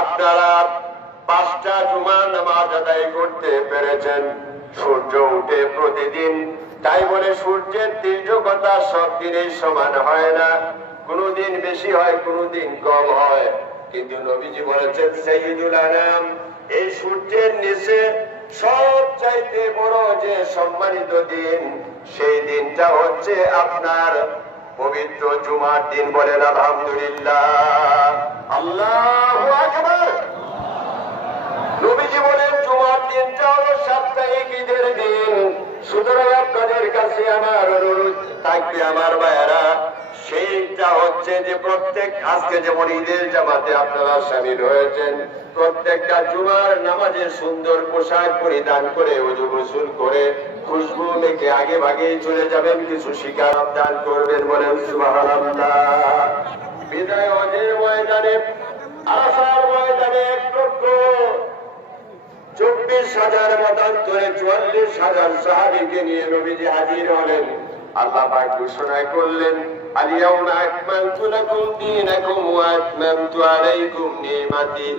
আপনারা 5টা জুমার নামাজ আদায় করতে পেরেছেন। সূর্য উঠে প্রতিদিন, তাই বলে সূর্যের তীর্যকতা সব দিনেই সমান হয় না, কোনদিন বেশি হয়, কোনদিন কম হয়। কিন্তু নবীজি বলেছেন সাইয়্যিদুল আনাম, এই সূর্যের নিচে সবচাইতে বড় যে সম্মানিত দিন, সেই দিনটা হচ্ছে আপনার পবিত্র জুমার দিন। বলেন আলহামদুলিল্লাহ, আল্লাহু আকবার। নবীজি বলেন জুমার দিনটা হলো সাপ্তাহিক ঈদের দিন। সুতরাং আপনাদের কাছে আমার অনুরোধ থাকবে আমার ভাইয়েরা, সেইটা হচ্ছে যে প্রত্যেক, আজকে যেমন ঈদের জামাতে আপনারা শামিল হয়েছেন, প্রত্যেকটা জুমার নামাজে সুন্দর পোশাক পরিধান করে ওযু গোসল করে খুশবু মেখে আগে ভাগে চলে যাবেন, কিছু শিকার দান করবেন। বলেন সুবহানাল্লাহ। বিদায় হজের ময়দানে, আরাফার ময়দানে 1,24,000 মতান্তরে 44,000 সাহাবীকে নিয়ে নবীজি হাজির হলেন। আল্লাহ পাক ঘোষণা করলেন, আল-ইয়াওমা আকমালতু লাকুম দীনাকুম ওয়া আতমামতু আলাইকুম নি'মাতি।